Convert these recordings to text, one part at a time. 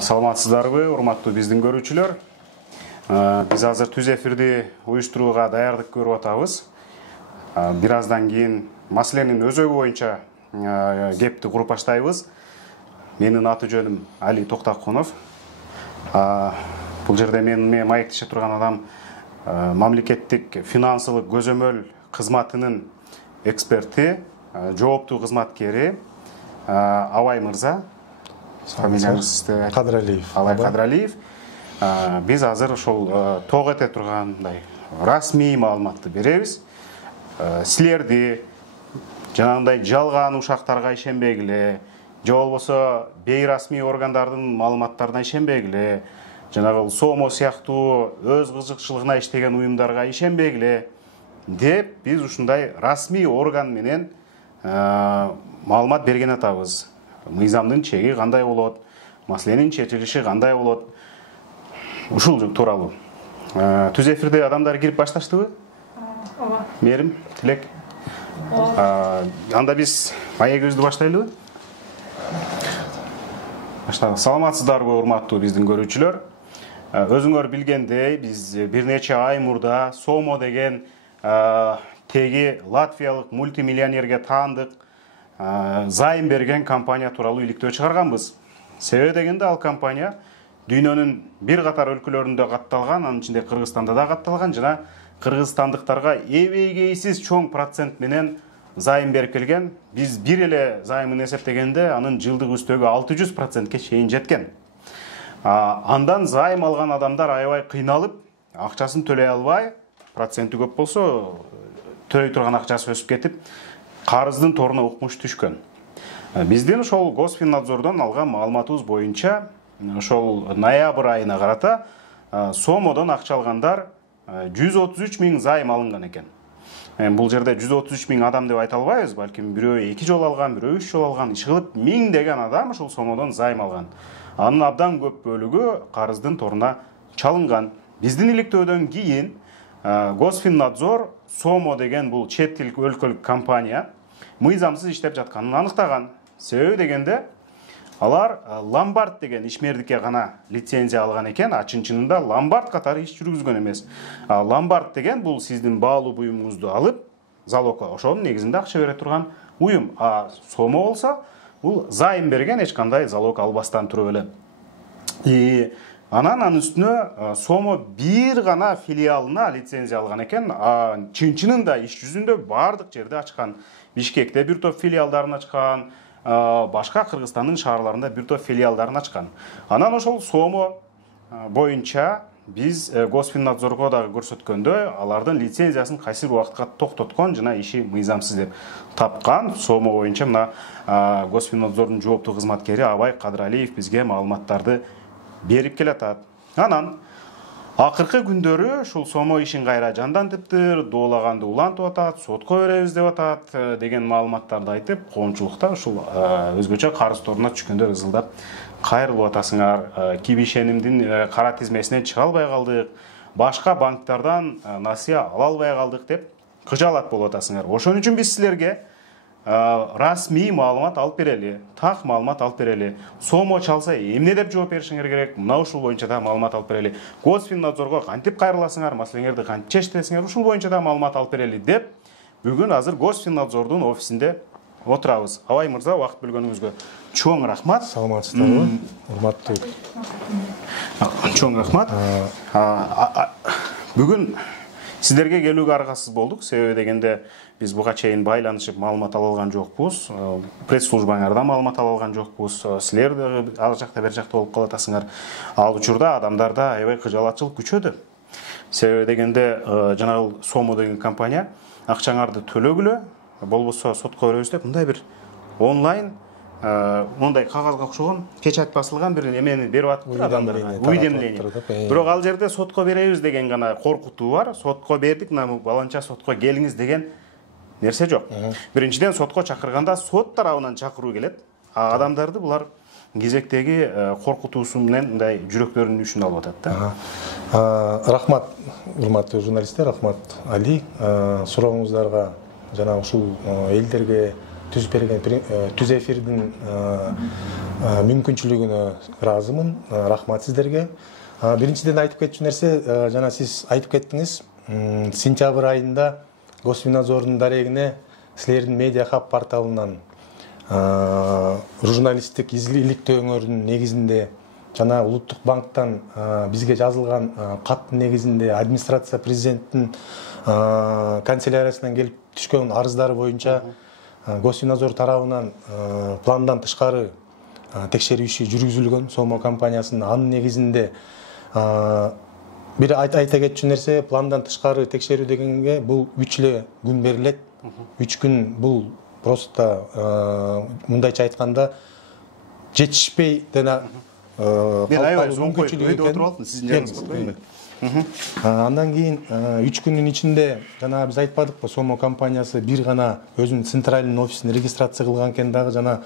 Саламатсыздарбы, урматтуу биздин көрүүчүлөр. Биз азыр түз эфирди уюштурууга даярдык көрүп атабыз. Бир аздан кийин маселенин өзөгү боюнча кепти куруп баштайбыз. Менин аты жөнүм Али Токтакунов. Бул жерде мен маектеше турган адам мамлекеттик финансылык көзөмөл кызматынын эксперти, жооптуу кызматкери Абай мырза. Фамилияңыз Кадралиев. Абай Кадралиев. Биз азыр ошол ток эте тургандай расмий маалыматты беребиз. Силерди жанагындай жалган ушактарга ишенбегиле, же болбосо бейрасмий органдардын маалыматтарына ишенбегиле, жанагы СОМО сыяктуу өз кызыкчылыгына иштеген уюмдарга ишенбегиле деп биз ушундай расмий орган менен маалымат берген атабыз. Мыйзамдын чеги кандай болот, маселенин чечилиши кандай болот, ушул тууралуу. Түз эфирде адамдар кирип башташтыбы? Ооба. Мерим, Тилек. Анда биз маегибизди баштайлыбы? Баштайлы. Саламатсыздарбы, урматтуу биздин көрүүчүлөр. Өзүңөр билгендей, биз бир нече ай мурда СОМО деген теги латвиялык мультимиллионерге таандык зайым берген компания тууралуу иликтөө чыгарганбыз. Себеби дегенде ал компания дүйнөнүн бир катар өлкөлөрүндө катталган, анын ичинде Кыргызстанда да катталган, жана кыргызстандыктарга эбегейсиз чоң процент менен зайым берип келген. Биз бир эле займын эсептегенде анын жылдык үстөгү 600%-ке чейин жеткен. Андан зайым алган адамдар аябай кыйналып, акчасын төлөй албай, проценти көп болсо төлөй турган акчасы өсүп кетип, карыздын торуна укмуш түшкөн. Биздин ошол Госфиннадзордон алган маалыматыбыз боюнча, ошол ноябрь айына карата СОМОдон акча алгандар 133 000 зайым алынган экен. Бул жерде 133 000 адам деп айта албайбыз, балким бирөө 2 жолу алган, бирөө 3 жолу алган, иши кылып 1000 адам ошол СОМОдон зайым алган. Анын абдан көп бөлүгү карыздын торуна чалынган. Биздин иликтөөдөн кийин Госфиннадзор СОМО деген бул чет эл өлкөлүк компания мыйзамсыз иштеп жатканын аныктаган. Себеби дегенде алар ломбард деген ишмердикке гана лицензия алган экен, чынында ломбард катары иш жүргүзгөн эмес. Ломбард деген бул сиздин баалуу буюмуңузду алып, залогко ошонун негизинде акча бере турган уюм. СОМО болсо бул зайым берген, эч кандай залог албастан туруп эле. Анын үстүнө СОМО бир гана филиалына лицензия алган экен. Чынында иш жүзүндө бардык жерде ачкан. Бишкекте бир топ филиалдарын ачкан, башка Кыргызстандын шаарларында бир топ филиалдарын ачкан. Анан ошол СОМО боюнча биз Госфиннадзорго дагы көрсөткөндө алардын лицензиясын кайсы бир убакытка токтоткон жана иши мыйзамсыз деп тапкан. СОМО боюнча мына Госфиннадзордун жооптуу кызматкери Абай Кадралиев бизге маалыматтарды берип келатат. Анан акыркы күндөрү ушул СОМО ишин кайра жандантыптыр, доолаганды улантып атат, сотко беребиз деп атат деген маалыматтарды айтып, коомчулукта ушул өзгөчө карыз торуна түшкөндөр ызылдап кайрылып атасыңар. Кибишенимдин кара тизмесинен чыга албай калдык, башка банктардан насыя ала албай калдык деп кыжаалат болуп атасыңар. Ошон үчүн биз силерге расмий маалымат алып берели, так маалымат алып берели. СОМО чалса эмне деп жооп беришиңер керек? Мына ушул боюнча да маалымат алып берели. Госфиннадзорго кантип кайрыласыңар, маселеңерди кантип чечтесиңер, ушул боюнча да маалымат алып берели деп бүгүн азыр Госфиннадзордун офисинде отурабыз. Абай мырза, убакыт бөлгөнүңүзгө чоң рахмат. Саламатсыздарбы, урматтуу. Чоң рахмат. Бүгүн сиздерге келүүгө аргасыз болдук. Себеби дегенде биз буга чейин байланышып маалымат ала алган жокпуз. Пресс-службаңардан маалымат ала алган жокпуз. Силер ал жакта бер жакта болуп калатасыңар. Ал учурда адамдарда аябай кыжаалатчылык күчөдү. Себеби дегенде жанагы СОМО деген компания акчаңарды төлөгүлө, болбосо сотко беребиз деп мындай бир онлайн мондай кагазга окшогон печать басылган бир эмени берип атыптыр адамдарга. Уведомление. Бирок ал жерде сотко беребиз деген гана коркутуу бар. Сотко бердик, мына баланча сотко келиңиз деген нерсе жок. Биринчиден сотко чакырганда сот тарабынан чакыруу келет. Адамдарды булар кезектеги коркутуусу менен мындай жүрөктөрүнүн үчүн алып атат да. Рахмат, урматтуу журналисттер, рахмат Али. Сурооңуздарга жана ушул элдерге түзүп берген түз эфирдин мүмкүнчүлүгүнө ыраазымын. Рахмат сиздерге. Биринчиден айтып кетчү нерсе, жана сиз айтып кеттиңиз, сентябрь айында Госфинадзордун дарегине силердин Медиа Хаб порталынан журналисттик иликтөөңөрдүн негизинде жана Улуттук банктан бизге жазылган каттын негизинде администрация президенттин канцеляриясынан келип түшкөн арыздары боюнча Госфинадзор тарабынан пландан тышкары текшерүү иши жүргүзүлгөн Сомо компаниясынын. Анын негизинде бир айта кетчү нерсе, пландан тышкары текшерүү дегенге бул 3 эле күн берилет. 3 күн бул просто мындайча айтканда жетишпей жана мен аябай мүмкүнчүлүгү өйдө отуруп алдым сиздин жагыңызга. Андан кийин 3 күндүн ичинде жана биз айтпадыкпы, Сомо компаниясы бир гана өзүнүн центральный офисин регистрация кылган экен дагы, жана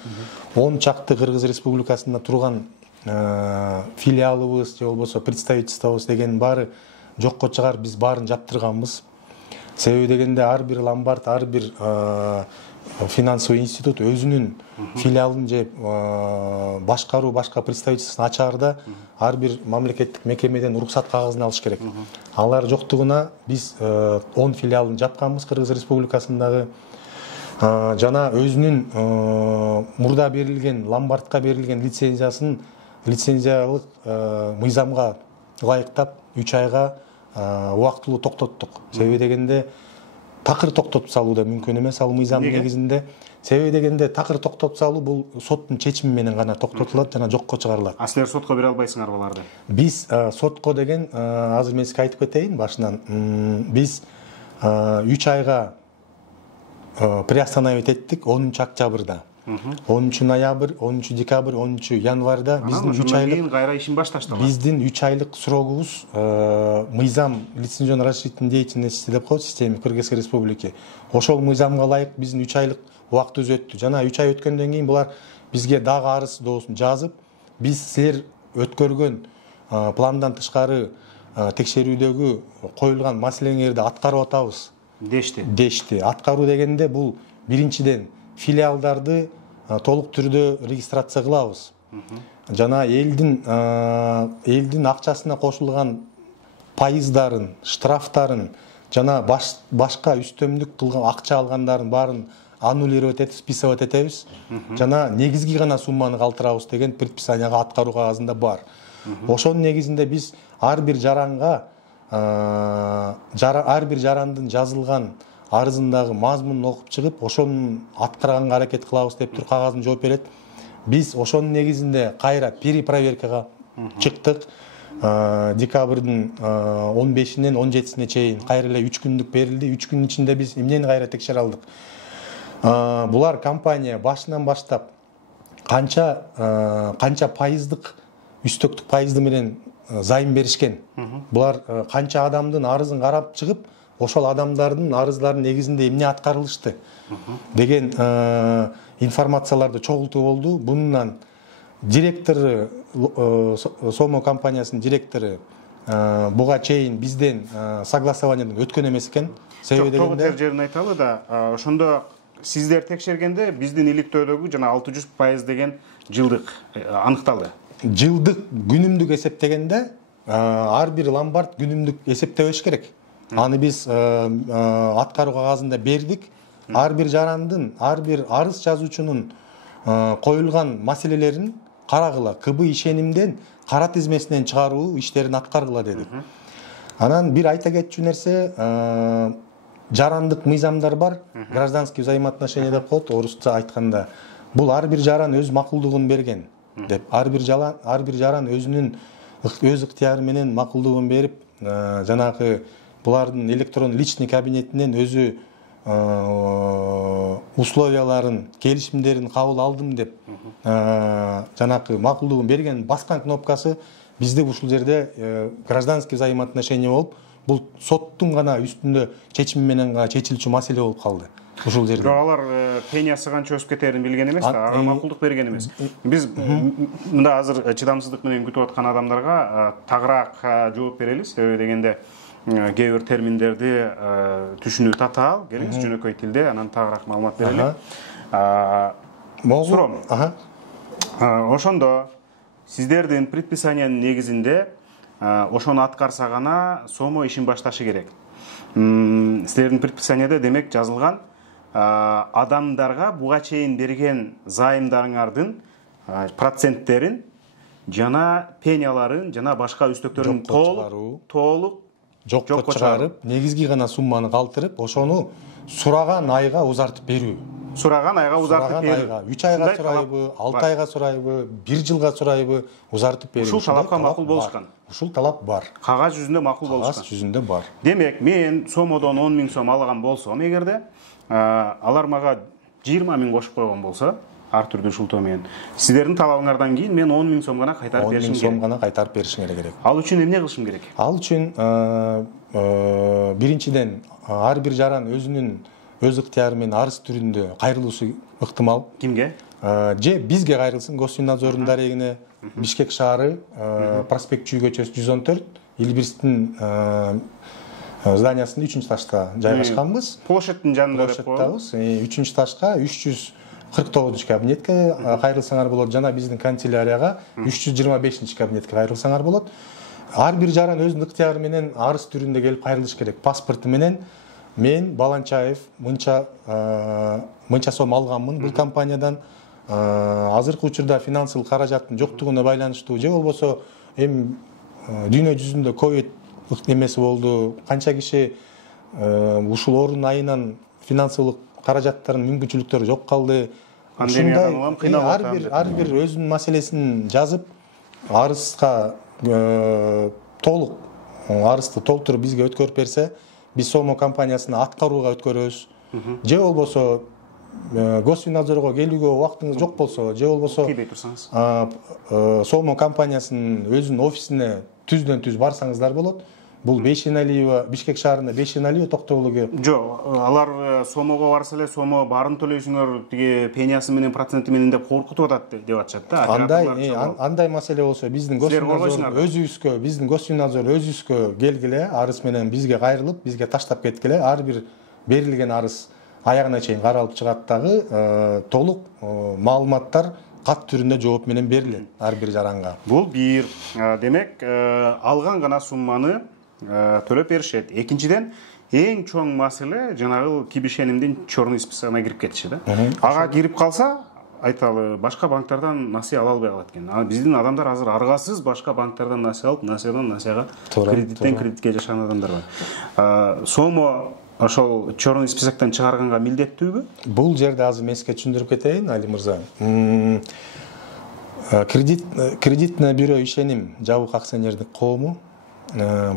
10 чакты Кыргыз Республикасында турган филиалыбыз же болбосо представительствобуз дегенин баары жокко чыгар, биз баарын жаптырганбыз. Себеби дегенде ар бир ломбард, ар бир финансовый институт өзүнүн филиалын же башкаруу башка представительствосын ачаарда ар бир мамлекеттик мекемеден уруксат кагазын алыш керек. Алар жоктугуна биз 10 филиалын жапканбыз Кыргыз Республикасындагы. Жана өзүнүн мурда берилген ломбардка берилген лицензиялык мыйзамга ылайыктап 3 айга убактылуу токтоттук. Себеби дегенде такыр токтотуп салуу да мүмкүн эмес ал мыйзамдын негизинде. Себеби дегенде такыр токтотуп салуу бул соттун чечими менен гана токтотулат жана жокко чыгарылат. Силер сотко бере албайсыңарбы аларды? Биз сотко деген азыр мен сизге айтып кетейин башынан. Биз 3 айга приостановить еттик 10 октябрда. 10 ноябрь, 10 декабрь, 10 январда биздин 3 айлык кайра ишин башташтылар. Биздин 3 айлык срогубуз мыйзам лицензионно-разрешительной деятельности деп коет система Кыргызской Республики. Ошол мыйзамга ылайык биздин 3 айлык убактыбыз өттү. Жана 3 ай өткөндөн кийин булар бизге дагы арыз доосун жазып, биз силер өткөргөн пландан тышкары текшерүүдөгү коюлган маселеңерди аткарып атабыз дешти. Аткаруу дегенде бул биринчиден филиалдарды толук түрдө регистрация кылабыз. Жана элдин акчасына кошулган пайыздарын, штрафтарын жана башка үстөмдүк кылган акча алгандарын баарын аннулировать этип, списывать этебиз. Жана негизги гана сумманы калтырабыз деген предписанияга аткаруу кагазында бар. Ошонун негизинде биз ар бир жарандын жазылган арызындагы мазмунун окуп чыгып, ошонун аткарганга аракет кылабыз деп туруп кагазын жооп берет. Биз ошонун негизинде кайра перепроверкага чыктык. Декабрдын 15-нен 17-сине чейин кайра эле 3 күндүк берилди. 3 күндүн ичинде биз эмнени кайра текшере алдык? Булар компания башынан баштап канча пайыздык, үстөктүк пайызды менен займ беришкен. Булар канча адамдын арызын карап чыгып, ошол адамдардын арыздарын негизинде эмне аткарылышты деген информацияларды чогултуу болду. Бундан директору, Сомо компаниясынын директору буга чейин бизден согласованиядан өткөн эмес экен. Себеби дегенде жерин айталы да, ошондо сиздер текшергенде биздин иликтөөдөгү жана 600% деген жылдык аныкталды. Жылдык күнүмдүк эсептегенде ар бир ломбард күнүмдүк эсептебеш керек. Аны биз аткаруу кагазында бердик. Ар бир жарандын, ар бир арыз жазуучунун коюлган маселелерин карагыла, КБ ишенимден кара тизмесинен чыгаруу иштерин аткаргыла дедик. Анан бир айта кетчү нерсе, жарандык мыйзамдар бар, гражданский взаимоотношения деп коет орусча айтканда. Бул ар бир жаран өз макулдугун берген деп. Ар бир жаран өзүнүн өз ыктыяры менен макулдугун берип, жанагы булардын электрон личный кабинетинен өзү условияларын, келишимдерин кабыл алдым деп жанагы макулдугун берген баскан кнопкасы бизде ушул жерде гражданский взаимоотношения болуп, бул соттун гана үстүндө чечими менен гана чечилчү маселе болуп калды ушул жерде. Бирок алар пениясы канча өсүп кетерин билген эмес да, ага макулдук берген эмес. Биз мында азыр чыдамсыздык менен күтүп аткан адамдарга тагыраак жооп берели. Себеби дегенде кээ бир терминдерди түшүнүү татаал, келиңиз жөнөкөй тилде анан тагыраак маалымат берели. суром. Ошондо сиздердин предписаниянын негизинде ошону аткарса гана Сомо ишин башташы керек. Силердин предписанияда демек жазылган адамдарга буга чейин берген зайымдарыңардын проценттерин жана пенияларын жана башка үстөктөрүн толук жокко чыгарып, негизги гана сумманы калтырып, ошону сураган айга узартып берүү. Сураган айга узартып берүү. 3 айга сурайбы, 6 айга сурайбы, 1 жылга сурайбы, узартып берүү. Ушул талапка макул болушкан. Ушул талап бар. Кагаз жүзүндө макул болушкан. Кагаз жүзүндө бар. Демек, мен Сомодон 10 000 сом алган болсом, эгерде алар мага 20 000 кошуп койгон болсо, ар түрдүү шултоо менен, сиздердин талабыңардан кийин мен 10 000 сом гана кайтарып беришим керек. 10 000 сом гана кайтарып беришиңер керек. Ал үчүн эмне кылышым керек? Ал үчүн биринчиден ар бир жаран өзүнүн өз ыктыяры менен арыз түрүндө кайрылуусу ыктымал. Кимге? Же бизге кайрылсын, Госфиннадзордун дарегине, Бишкек шаары, Проспект Чүй көчөсү 114, Илбирстин зданиясында 3-этажда жайгашканбыз. Площадьтын жанында деп коебуз. 3-этажга 349 кабинетке кайрылсаңар болот, жана биздин канцелярияга 325 кабинетке кайрылсаңар болот. Ар бир жаран өзүнүн ыктыяры менен арыз түрүндө келип кайрылыш керек. Паспорту менен мен Баланчаев мынча сом алганмын бул компаниядан, азыркы учурда финансылык каражаттын жоктугуна байланыштуу, же болбосо эми дүйнө жүзүндө ковид эмеси болду, канча киши ушул орун айынан финансылык каражаттардын мүмкүнчүлүктөрү жок калды. Ушундай ар бир өзүнүн маселесин жазып, арызга толук арызды толтуруп бизге өткөрүп берсе, биз Сомо компаниясына аткарууга өткөрөбүз. Же болбосо Госфиннадзорго келүүгө убактыңыз жок болсо, же болбосо тийбей турсаңыз, Сомо компаниясынын өзүнүн офисине түздөн түз барсаңыздар болот. Бул Бейшеналиева, Бишкек шаарында Бейшеналиева токтогулуга. Жок, алар Сомого барса эле Сомо баарын төлөйсүңөр, тиги пениясы менен, проценти менен деп коркутуп атат деп атышат да. Андай маселе болсо биздин Госфиннадзор өзүбүзгө, биздин Госфиннадзор өзүбүзгө келгиле, арыз менен бизге кайрылып, бизге таштап кеткиле. Ар бир берилген арыз аягына чейин каралып чыгат дагы, толук маалыматтар кат түрүндө жооп менен берилет ар бир жаранга. Бул бир, демек, алган гана сумманы төлөп беришет. Экинчиден, эң чоң маселе жанагы кибишенимдин черный списогуна кирип кетиши да. Ага кирип калса, айталы, башка банктардан насыя ала албай калат экен. Биздин адамдар азыр аргасыз башка банктардан насыя алып, насыядан насыяга, кредиттен кредитке жашаган адамдар бар. Сомо ошол черный списоктон чыгарганга милдеттүүбү? Бул жерде азыр мен сизге түшүндүрүп кетейин, Али мырза. Кредитное бюро ишеним жабык акционердик коому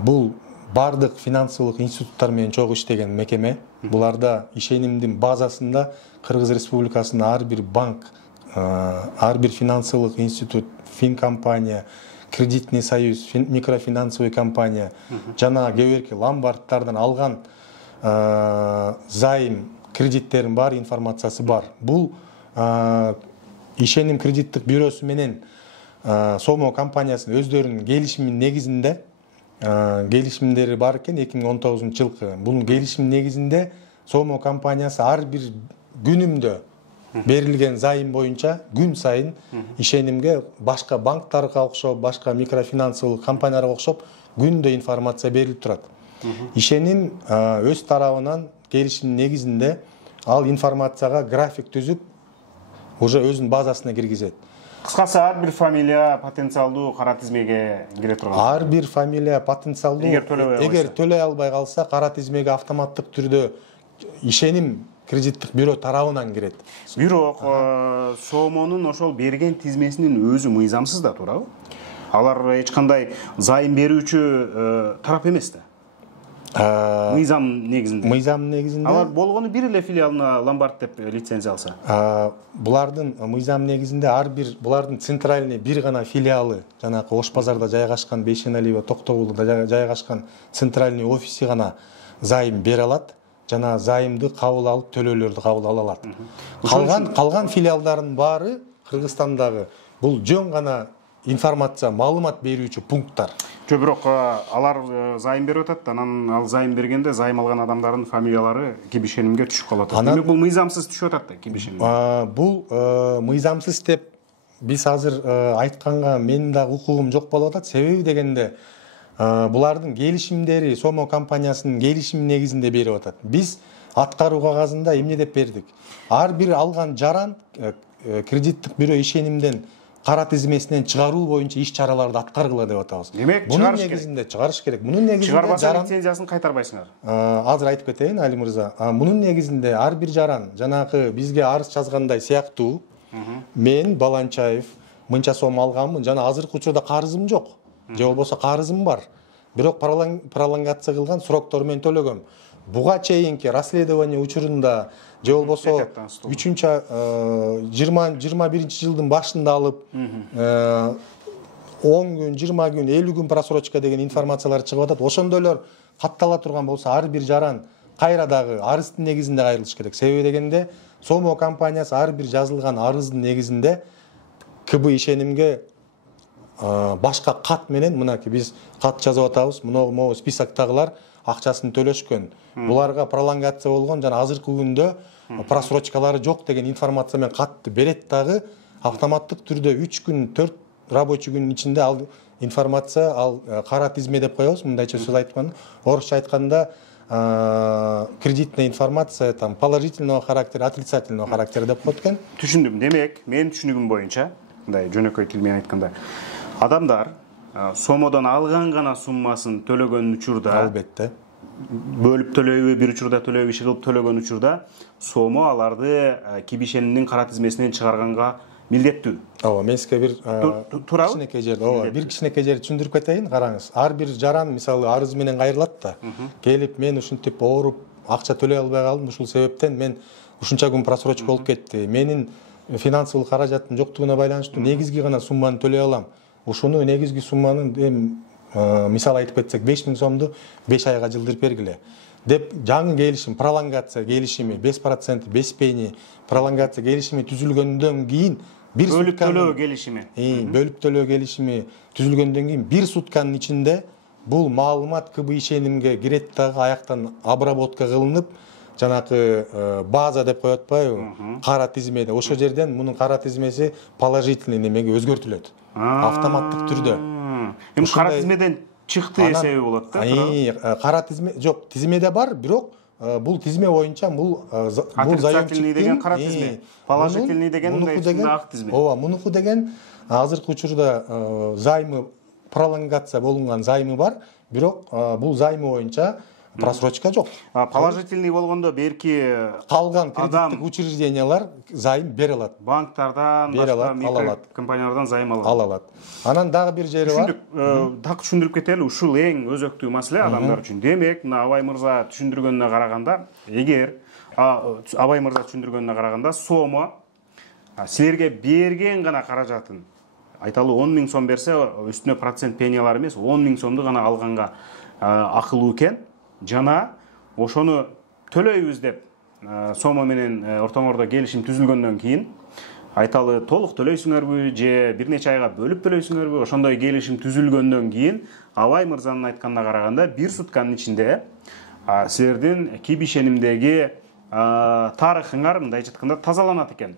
бул бардык финансылык институттар менен чогуу иштеген мекеме. Буларда ишенимдин базасында Кыргыз Республикасынын ар бир банк, ар бир финансылык институт, финкомпания, кредитный союз, микрофинансовый компания жана кээ бирки ломбардтардан алган зайым кредиттерин бар информациясы бар. Бул ишеним кредиттик бюросу менен Сомо компаниясынын өздөрүнүн келишиминин негизинде келишимдери бар экен 2019-жылкы. Бунун келишим негизинде Сомо компаниясы ар бир күнүмдө берилген зайым боюнча күн сайын ишенимге башка банктарга окшоп, башка микрофинансылык компанияларга окшоп күндө информация берилип турат. Ишеним өз тарабынан келишим негизинде ал информацияга график түзүп, уже өзүнүн базасына киргизет. Кыскасы, ар бир фамилия потенциалдуу кара тизмеге кире турган. Ар бир фамилия потенциалдуу, эгер төлөй албай калса, кара тизмеге автоматтык түрдө ишеним кредиттик бюро тарабынан кирет. Бирок Сомонун ошол берген тизмесинин өзү мыйзамсыз да, туурабы? Алар эч кандай зайым берүүчү тарап эмес да. Мыйзам негизинде. Алар болгону бир эле филиалына ломбард деп лицензия алса. Булардын мыйзам негизинде ар бир булардын центральный бир гана филиалы, жанагы Ош базарда жайгашкан, Бейшеналиева токтогулда жайгашкан центральный офиси гана зайым бере алат, жана зайымды кабыл алып, төлөөлөрдү кабыл ала алат. Калган филиалдардын баары Кыргызстандагы бул жөн гана информация маалымат берүүчү пункттар. Жо бирок алар зайым берип атат, анан ал зайым бергенде зайым алган адамдардын фамилиялары кибишенимге түшүп калып атат. Демек бул мыйзамсыз түшүп атат да кибишеним. Бул мыйзамсыз деп биз азыр айтканга менин дагы укугум жок болуп атат. Себеби дегенде булардын келишимдери Сомо компаниясынын келишими негизинде берип атат. Биз аткаруу кагазында эмне деп бердик? Ар бир алган жаран кредиттик бирөө ишенимден кара тизмесинен чыгаруу боюнча иш чараларды аткаргыла деп атабыз. Демек, мунун негизинде чыгарыш керек. Мунун негизинде чыгарбаса лицензиясын кайтарбайсыңар. Азыр айтып кетейин, Али мырза. Мунун негизинде ар бир жаран жанагы бизге арыз жазгандай сыяктуу мен Баланчаев мынча сом алганмын, жана азыркы учурда карызым жок. Же болбосо карызым бар. Бирок пролонгация кылган сроктору менен төлөгөм. Буга чейинки расследование учурунда же болбосо 21 жылдын башында алып 10 күн, 20 күн, 50 күн просрочка деген информациялар чыгып атат. Ошондой эле каттала турган болсо ар бир жаран кайра дагы арыздын негизинде кайрылыш керек. Себеби дегенде Сомо компаниясы ар бир жазылган арыздын негизинде КБ ишенимге башка кат менен мынакей биз кат жазып атабыз. Могу списоктагылар акчасын төлөшкөн. Буларга пролонгация болгон жана азыркы күндө просрочкалары жок деген информация менен катты берет дагы автоматтык түрдө 3 күн 4 рабочий күнүн ичинде ал информация ал кара тизме деп коебуз. Мындайча сөз айтканда, орусча айтканда кредитная информация там положительного характера, отрицательного характера деп коет экен. Түшүндүм. Демек, менин түшүнүгүм боюнча, мындай жөнөкөй тил менен айтканда, адамдар Сомодон алган гана суммасын төлөгөн учурда, албетте, бөлүп төлөйбү, бир учурда төлөйбү, иши кылып төлөгөн учурда Сомо аларды кибишенинин кара тизмесинен чыгарганга милдеттүү. Ооба, менске бир кичинекей жерде, ооба, бир кичинекей жерди түшүндүрүп кетейин, караңыз. Ар бир жаран мисалы арыз менен кайрылат да, келип мен ушинтип ооруп, акча төлөй албай калдым, ушул себептен мен ушунча күн просрочка болуп кетти. Менин финансылык каражаттын жоктугуна байланыштуу негизги гана сумманы төлөй алам. Ушуну негизги сумманы мисалы айтып кетсек 5000 сомду 5 айга жылдырып бергиле деп жаңы келишим, пролонгация келишими 5%, 5 пени пролонгация келишими түзүлгөндөн кийин бир бөлүп төлөө келишими. Бөлүп төлөө келишими түзүлгөндөн кийин бир сутканын ичинде бул маалымат КБ ишенимге кирет дагы аяктан обработка кылынып, жанакы база деп коет атпайбы? Кара тизмеде. Ошол жерден мунун кара тизмеси положительный немеге өзгөртүлөт. Автоматтык түрдө. Эми кара тизмеден чыкты эсеби болот да. Кара тизме жок, тизмеде бар, бирок бул тизме боюнча бул отрицательный деген кара тизме, положительный деген ак тизме. Ооба, мунуку деген азыркы учурда займы пролонгация болгон займы бар, бирок бул займы боюнча просрочка жок. Положительный болгондо берки калган кредиттик учреждениялар займ бере алат. Банктардан, башка микро компаниялардан займ алат. Анан дагы бир жери бар. Так түшүндүрүп кетели, ушул эң өзөктүү маселе адамдар үчүн. Демек, мына Абай мырза түшүндүргөнүнө караганда, эгер Абай мырза түшүндүргөнүнө караганда Сомо силерге берген гана каражатын айталы 10 000 сом берсе, үстүнө процент пениялар эмес, 10 000 сомду гана алганга акылуу экен. Жана ошону төлөйбүз деп Сомо менен ортоңордо келишим түзүлгөндөн кийин айталы толук төлөйсүңөрбү же бир нече айга бөлүп төлөйсүңөрбү, ошондой келишим түзүлгөндөн кийин Абай мырзанын айтканына караганда бир сутканын ичинде силердин КИБ ишенимдеги тарыхыңар мындайча айтканда тазаланат экен.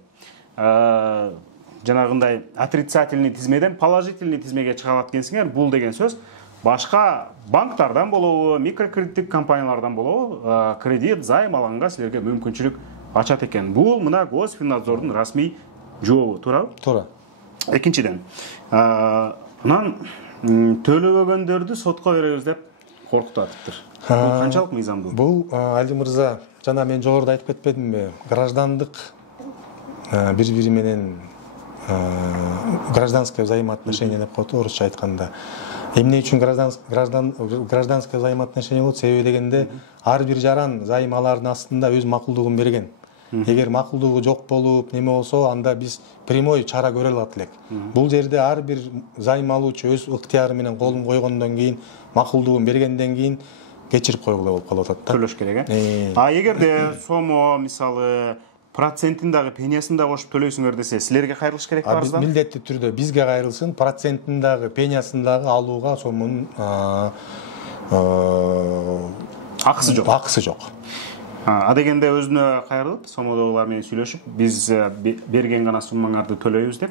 Жанагындай отрицательный тизмеден положительный тизмеге чыга алат экенсиңер. Бул деген сөз башка банктардан болобу, микрокредиттик компаниялардан болобу, кредит, займ алганга силерге мүмкүнчүлүк ачат экен. Бул мына Госфиннадзордун расмий жообу, туурабы? Туура. Экинчиден, анан төлөбөгөндөрдү сотко беребиз деп коркутуп атыптыр. Бул канчалык мыйзамдуу? Бул Али мырза, жана мен жогоруда айтып кетпедимби? Граждандык бири-бири менен гражданское взаимоотношение деп коет орусча айтканда. Эмне үчүн гражданское взаимоотношение болот? Себеби дегенде ар бир жаран займ алардын астында өз макулдугун берген. Эгер макулдугу жок болуп, неме болсо, анда биз прямой чара көрө алат элек. Бул жерде ар бир займ алуучу өз ыктыяры менен колун койгондон кийин, макулдугун бергенден кийин кечирип койгула болуп калып атат да. Төлөш керек, э? Эгерде Сомо мисалы процентин дагы пениясын да кошуп төлөйсүңөр десе силерге кайрылыш керек арыздан? Милдеттүү түрдө бизге кайрылсын, процентин дагы пениясын дагы алууга сомунун Акысы жок. Акысы жок. Адегенде өзүнө кайрылып, сомодогулар менен сүйлөшүп, биз берген гана суммаңарды төлөйбүз деп.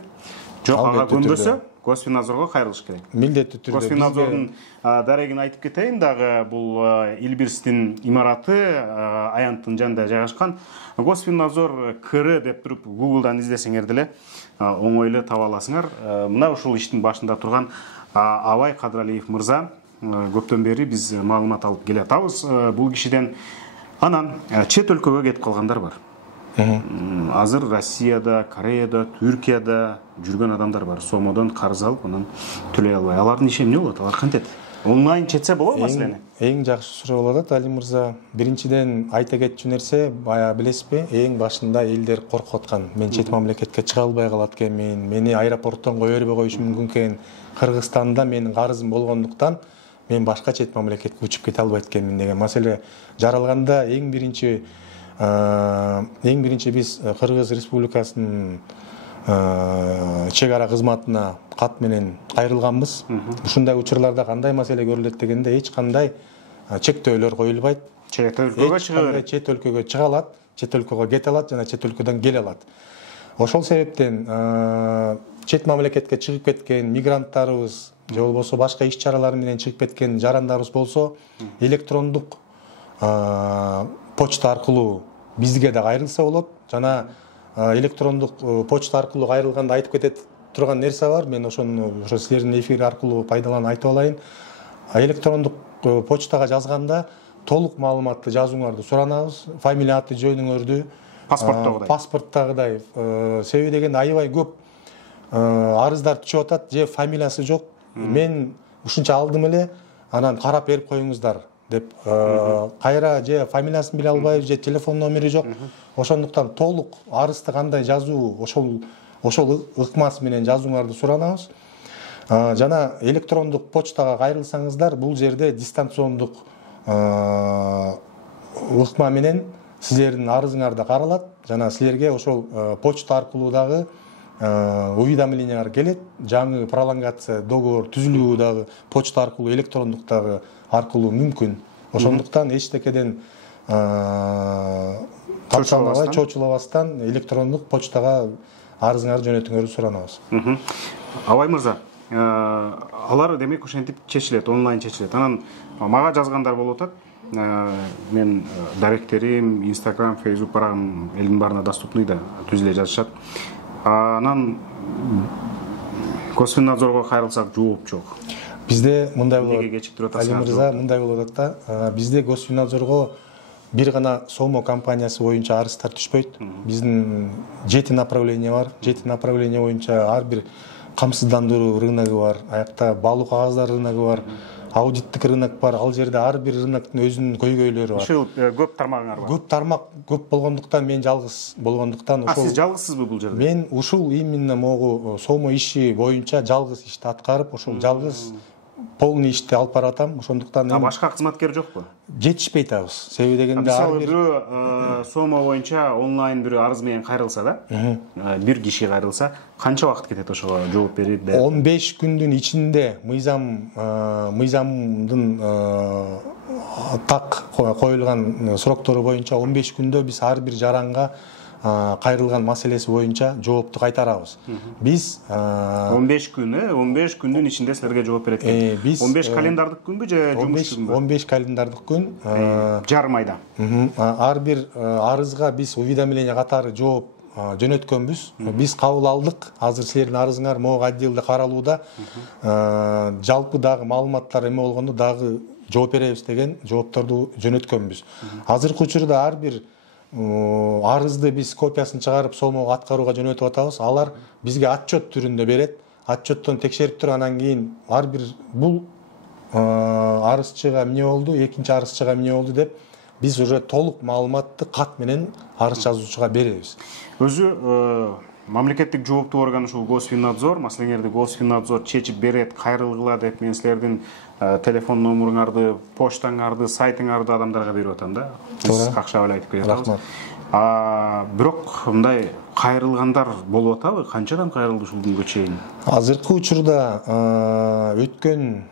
Жок, ага көнбөсө, Госфиннадзорго кайрылыш керек. Милдеттүү түрдө. Госфиннадзордун дарегин айтып кетейин дагы, бул Илбирстин имараты аянттын жанында жайгашкан. Госфиннадзор КР деп туруп Google'дан издесеңер деле оңойлуу таба аласыңар. Мына ушул иштин башында турган Абай Кадралиев мырза көптөн бери биз маалымат алып келатабыз бул кишиден. Анан чет өлкөгө кетип калгандар бар. Азыр Россияда, Кореяда, Түркияда жүргөн адамдар бар. Сомодон карыз алып, анан төлөй албай. Алардын иши эмне болот? Алар кантет? Онлайн четсе болобу маселени? Эң жакшы суроо болуп атат, Али мырза. Биринчиден айта кетчү нерсе, бая билесизби, эң башында элдер коркуп аткан. Мен чет мамлекетке чыга албай калат экенмин, мени аэропорттон кое бербей коюшу мүмкүн экен. Кыргызстанда менин карызым болгондуктан мен башка чет мамлекетке учуп кете албайт экенмин деген маселе жаралганда эң биринчи биз Кыргыз Республикасынын чек ара кызматына кат менен кайрылганбыз. Ушундай учурларда кандай маселе көрүлөт дегенде эч кандай чектөөлөр коюлбайт. Чет өлкөгө чыга берет. Чет өлкөгө чыга алат, чет өлкөгө кете алат жана чет өлкөдөн келе алат. Ошол себептен чет мамлекетке чыгып кеткен мигранттарыбыз же болбосо башка иш чаралар менен чыгып кеткен жарандарыбыз болсо электрондук почта аркылуу бизге да кайрылса болот. Жана электрондук почта аркылуу кайрылганда айтып кетет турган нерсе бар. Мен ошону силердин эфир аркылуу пайдаланып айтып алайын. Электрондук почтага жазганда толук маалыматты жазууңарды суранабыз. Фамилия, аты, жөнүңөрдү, паспорттагыдай. Себеби дегенде аябай көп арыздар түшүп атат, же фамилиясы жок. Мен ушунча алдым эле, анан карап берип коюңуздар деп кайра же фамилиясын биле албайбыз, же телефон номери жок. Ошондуктан толук арызды кандай жазуу, ошол ыкмасы менен жазууңарды суранабыз. Жана электрондук почтага кайрылсаңыздар, бул жерде дистанциондук ыкма менен силердин арызыңар да каралат. Жана силерге ошол почта аркылуу дагы уведомлениялар келет. Жаңы пролонгация договор түзүлүү дагы почта аркылуу, электрондук дагы аркылуу мүмкүн. Ошондуктан эчтекеден чочулабастан электрондук почтага арызыңарды жөнөтүңөрдү суранабыз. Абай мырза, алар демек ошентип чечилет, онлайн чечилет. Анан мага жазгандар болуп атат. Мен даректерим, Instagram, Facebook барагым элдин баарына доступный да, түзүлө жазышат. Анан Госфиннадзорго кайрылсак жооп жок. Бизде мындай болот. Неге кечиктирип атасыңар? Али мырза, мындай болуп атат да. Бизде Госфиннадзорго бир гана Сомо компаниясы боюнча арыздар түшпөйт. Биздин 7 направление бар. 7 направление боюнча ар бир камсыздандыруу рыногу бар. Аякта балуу кагаздар рыногу бар. Аудиттик рынок бар. Ал жерде ар бир рыноктун өзүнүн көйгөйлөрү бар. Ушул көп тармагыңар бар. Көп тармак көп болгондуктан, мен жалгыз болгондуктан ошол. Сиз жалгызсызбы бул жерде? Мен ушул именно могу Сомо иши боюнча жалгыз ишти аткарып, ошол жалгыз полный ишти алып баратам. Ошондуктан башка кызматкер жокпу? Жетишпейт абыз. Себеби дегенде ар бир Сомо боюнча онлайн бир арыз менен кайрылса да, бир киши кайрылса, канча убакыт кетет ошого жооп берип? 15 күндүн ичинде мыйзамдын так коюлган сроктору боюнча 15 күндө биз ар бир жаранга кайрылган маселеси боюнча жоопту кайтарабыз. Биз 15 күндүн ичинде силерге жооп берет экен. 15 календардык күнбү же жумуш күнбү? 15 календардык күн. Жарым айда. Ар бир арызга биз уведомление катары жооп жөнөткөнбүз. Биз кабыл алдык. Азыр силердин арызыңар могу отделде каралууда. Жалпы дагы маалыматтар эме болгондо дагы жооп беребиз деген жоопторду жөнөткөнбүз. Азыркы учурда ар бир арызды биз копиясын чыгарып Сомого аткарууга жөнөтүп атабыз. Алар бизге отчет түрүндө берет. Отчеттон текшерип туруп, анан кийин ар бир бул арызчыга эмне болду, экинчи арызчыга эмне болду деп биз уже толук маалыматты кат менен арыз жазуучуга беребиз. Өзү мамлекеттик жооптуу орган ушул Госфиннадзор, маселеңерди Госфиннадзор чечип берет, кайрылгыла деп мен силердин телефон номуруңарды, почтаңарды, сайтыңарды адамдарга берип атам да. Биз какшап эле айтып кетебиз. Бирок мындай кайрылгандар болуп атабы? Канчадан кайрылды ушул күнгө чейин? Азыркы учурда өткөн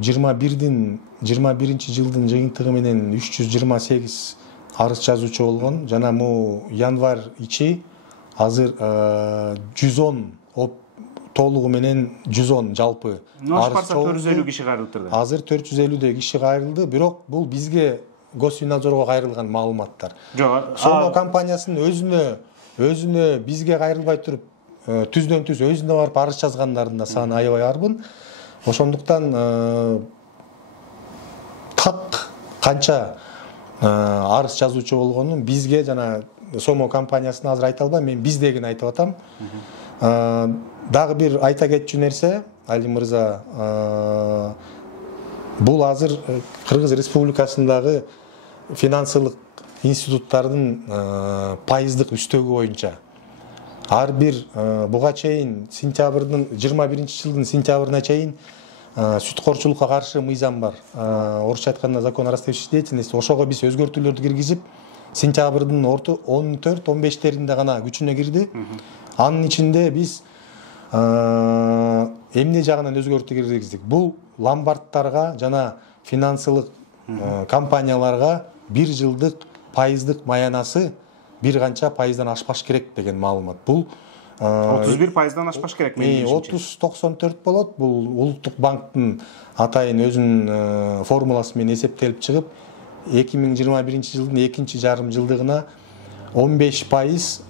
21 жылдын жыйынтыгы менен 328 арыз жазуучу болгон. Жана му январь ичи азыр 110 толугу менен 110 жалпы арыз чогулду. 450 киши кайрылды. Азыр 450 киши кайрылды, бирок бул бизге Госфиннадзорго кайрылган маалыматтар. Жок, Сомо компаниясынын өзүнө бизге кайрылбай туруп, түздөн түз өзүнө барып арыз жазгандардын да саны аябай арбын. Ошондуктан так канча арыз жазуучу болгонун бизге жана Сомо компаниясына азыр айта албайм, мен биздегини айтып атам. Дагы бир айта кетчү нерсе, Али мырза, бул азыр Кыргыз Республикасындагы финансылык институттардын пайыздык үстөгү боюнча ар бир буга чейин сентябрдын 21-жылдын сентябрына чейин сүткорчулукка каршы мыйзам бар. Орусча айтканда закон о расследующей деятельности. Ошого биз өзгөртүүлөрдү киргизип, сентябрдын 14-15-теринде гана күчүнө кирди. Анын ичинде биз эмне жагынан өзгөртүү киргиздик? Бул ломбардтарга жана финансылык компанияларга 1 жылдык пайыздык маянасы бир канча пайыздан ашпаш керек деген маалымат. Бул 31 пайыздан ашпаш керек менин билишимче. 30-94 болот. Бул Улуттук банктын атайын өзүнүн формуласы менен эсептелип чыгып, 2021-жылдын экинчи жарым жылдыгына 15%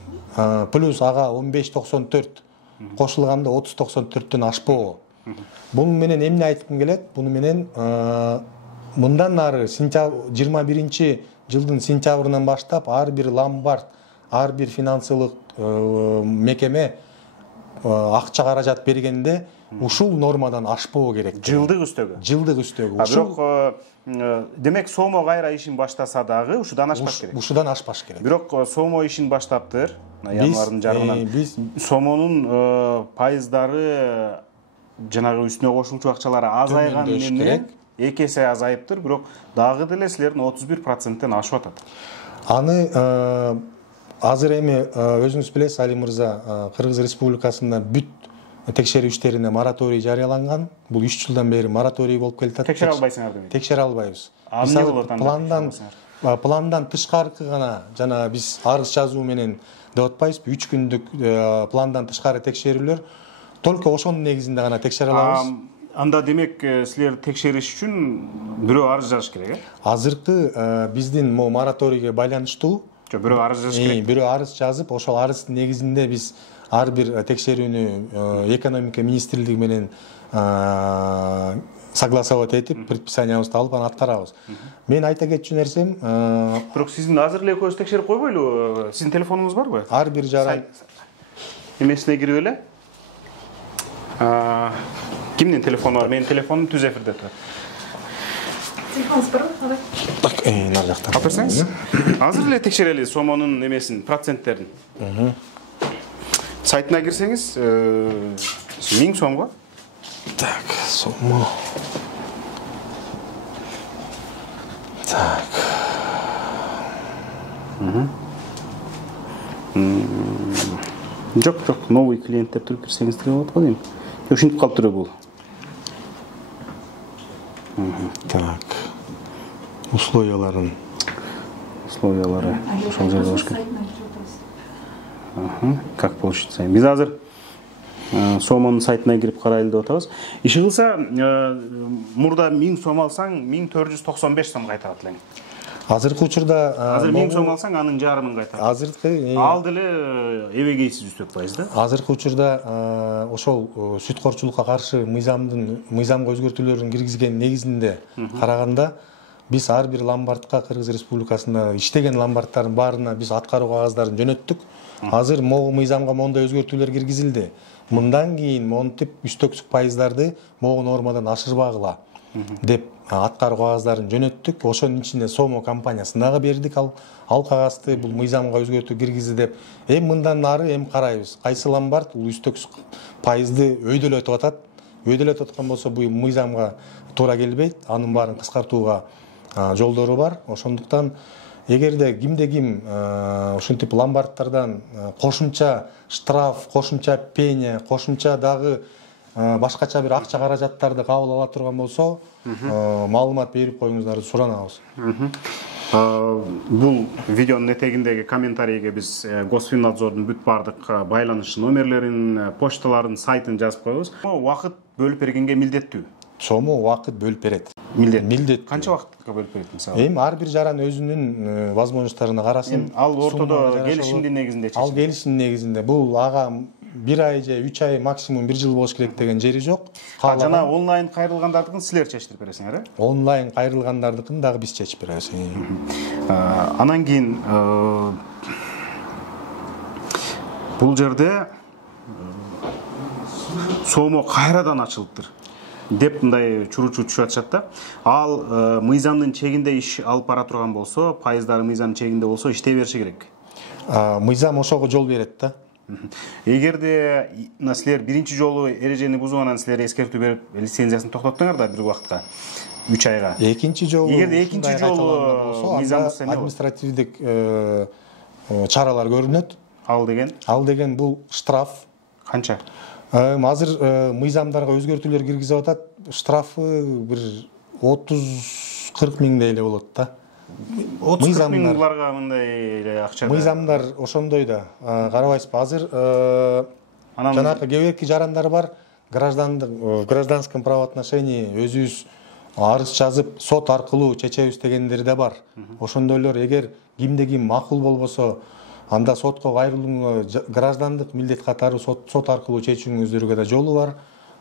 плюс ага 15-94 кошулганда 30-94төн ашпоо. Бул менен эмне айткым келет? Буну менен мындан ары 21-жылдын сентябрынан баштап ар бир ломбард, ар бир финансылык мекеме акча каражат бергенде ушул нормадан ашпоо керек. Жылдык үстөгү. Жылдык үстөгү. Бирок демек Сомо кайра ишин баштаса дагы ушудан ашпаш керек. Ушудан ашпаш керек. Бирок Сомо ишин баштаптыр. Январдын жарымынан. Сомонун пайыздары жанагы үстүнө кошулчу акчалары азайган менен 2 эсе азайыптыр, бирок дагы деле силердин 31%тен ашып атат. Аны азыр эми өзүңүз билесиз, Али мырза, Кыргыз Республикасында бүт текшерүү иштерине мораторий жарыяланган. Бул 3 жылдан бери мораторий болуп келатат. Текшере албайсыңар демек. Текшере албайбыз. Эмне болот анда? Пландан тышкаркы гана жана биз арыз жазуу менен деп атпайбызбы, 3 күндүк пландан тышкары текшерүүлөр только ошонун негизинде гана текшере алабыз. Анда демек силер текшериш үчүн бирөө арыз жазыш керек, э? Азыркы биздин мораторийге байланыштуу бирөө арыз жазыш керек. Бирөө арыз жазып, ошол арыздын негизинде биз ар бир текшерүүнү экономика министрлиги менен согласовать этип, предписаниябызды алып аны аткарабыз. Мен айта кетчү нерсем, бирок сиздин азыр эле экөөбүз текшерип койбойлу? Сиздин телефонуңуз барбы? Ар бир жаран эмесине кирип эле. Кимдин телефону бар? Менин телефонум түз эфирде турат. Телефонуңуз барбы? Так, нар жакта. Алып берсеңиз. Азыр эле текшерели Сомонун эмесин, проценттерин. Сайтына кирсеңиз, 1000 сомго. Так, Сомо. Так. Жок, новый клиент деп туруп кирсеңиз болот го дейм. Ушинтип калыптыр бул. Так. Условиялары. Ошол жерде болуш керек. Как получится? Биз азыр Сомонун сайтына кирип карайлы деп атабыз. Иши кылса, мурда 1000 сом алсаң, 1495 сом кайтарат элең. Азыркы учурда азыр 1000 сом алсаң, анын жарымын кайтарат. Азыркы ал деле эбегейсиз үстөк-пайыз да. Азыркы учурда ошол сүткорчулукка каршы мыйзамга өзгөртүүлөрдүн киргизген негизинде караганда биз ар бир ломбардка Кыргыз Республикасында иштеген ломбарддардын баарына биз аткаруу кагаздарын жөнөттүк. Азыр могу мыйзамга моундай өзгөртүүлөр киргизилди. Мындан кийин монтип үстөксүк пайыздарды могу нормадан ашырбагыла деп аткаруу кагаздарын жөнөттүк. Ошонун ичинде Сомо компаниясына дагы бердик ал кагазды, бул мыйзамга өзгөртүү киргизди деп. Мындан ары карайбыз. Кайсы ломбард бул үстөксүк пайызды өйдөлөтүп атат. Өйдөлөтүп аткан болсо бул мыйзамга туура келбейт. Анын баарын кыскартууга жолдору бар. Ошондуктан эгерде ким ушинтип ломбардтардан кошумча штраф, кошумча пеня, кошумча дагы башкача бир акча каражаттарды кабыл ала турган болсо, маалымат берип коюңуздарты суранабыз. Бул видеонун этегиндеги комментарийге биз Госфиннадзордун бүт бардык байланыш номерлерин, почталарын, сайтын жазып коебуз. Убакыт бөлүп бергенге милдеттүү. Сому убакыт бөлүп берет. Милдет. Канча убакытка бөлүп берет мисалы? Эми ар бир жаран өзүнүн возможностторуна карасын. Ал ортодо келишимдин негизинде чечилет. Ал келишимдин негизинде. Бул ага 1 ай же 3 ай, максимум 1 жыл болуш керек деген жери жок. Жана онлайн кайрылгандардыкын силер чечтирип бересиңер, э? Онлайн кайрылгандардыкын дагы биз чечип беребиз. Анан кийин бул жерде сому кайрадан ачылыптыр деп мындай чуручу түшүп атышат да. Ал мыйзамдын чегинде иш алып бара турган болсо, пайыздары мыйзамдын чегинде болсо иштей бериши керек. Мыйзам ошого жол берет да. Эгерде силер биринчи жолу эрежени бузгандан силер эскертүү берип, лицензиясын токтоттуңар да 1 убакытка, 3 айга. Экинчи жолу Эгерде экинчи жолу мыйзам бузса эмне болот? Административдик чаралар көрүнөт. Ал деген бул штраф. Канча? Азыр мыйзамдарга өзгөртүүлөр киргизип атат. Штрафы бир 30-40 миңдей эле болот да. 30-40 миңларга мындай эле акча. Мыйзамдар ошондой да. Карабайсызбы? Азыр жанагы кеберки жарандар бар. Гражданском правоотношении өзүбүз арыз жазып, сот аркылуу чечебиз дегендер да бар. Ошондойлор эгер кимде ким макул болбосо, анда сотко кайрылууга граждандык милдет катары сот аркылуу чечүүңүздөргө да жолу бар.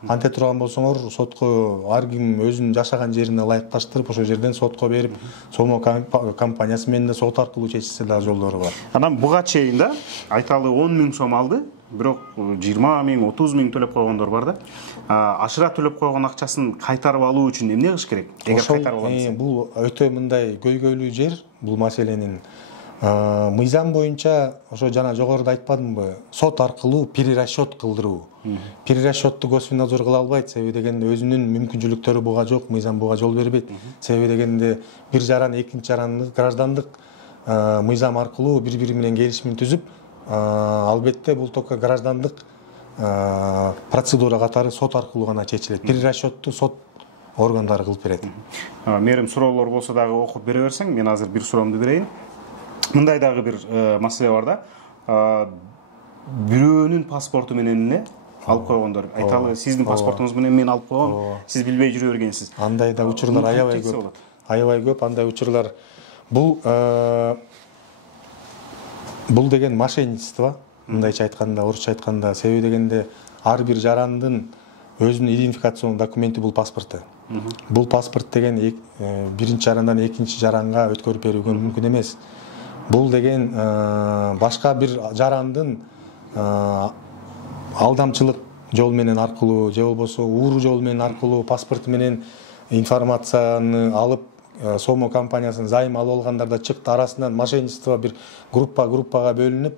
Анте турган болсоңор, сотко ар ким өзүнүн жашаган жерине ылайыкташтырып, ошол жерден сотко берип, Сомо компаниясы менен да сот аркылуу чечилсе дагы жолдору бар. Анан буга чейин да айталы 10 миң сом алды, бирок 20 миң, 30 миң төлөп койгондор бар да. Ашыра төлөп койгон акчасын кайтарып алуу үчүн эмне кылыш керек? Эгер кайтарып алса. Бул өтө мындай көйгөйлүү жер, бул маселенин. Мыйзам боюнча ошо жана жогоруда айтпадымбы, сот аркылуу перерасчет кылдыруу. Перерасчетту Госфиннадзор кыла албайт, себеби дегенде өзүнүн мүмкүнчүлүктөрү буга жок, мыйзам буга жол бербейт. Себеби дегенде бир жаран экинчи жаранды граждандык мыйзам аркылуу бири-бири менен келишим түзүп, албетте бул только граждандык процедура катары сот аркылуу гана чечилет. Перерасчетту сот органдары кылып берет. Мээрим суроолор болсо дагы окуп бере берсең, мен азыр бир суроомду берейин. Мындай дагы бир маселе бар да. Бирөөнүн паспорту менен эле алып койгондор. Айталы, сиздин паспортуңуз менен мен алып койгом, сиз билбей жүрө бергенсиз. Андай да учурлар аябай көп. Аябай көп андай учурлар. Бул деген мошенничество, мындайча айтканда, орусча айтканда, себеби дегенде ар бир жарандын өзүнүн идентификацион документи бул паспорту. Бул паспорт деген биринчи жарандан экинчи жаранга өткөрүп берүүгө мүмкүн эмес. Бул деген башка бир жарандын алдамчылык жол менен аркылуу же болбосо ууру жол менен аркылуу паспорту менен информацияны алып Сомо компаниясынын зайым алып алгандарда чыкты, арасынан мошенничество бир группага бөлүнүп,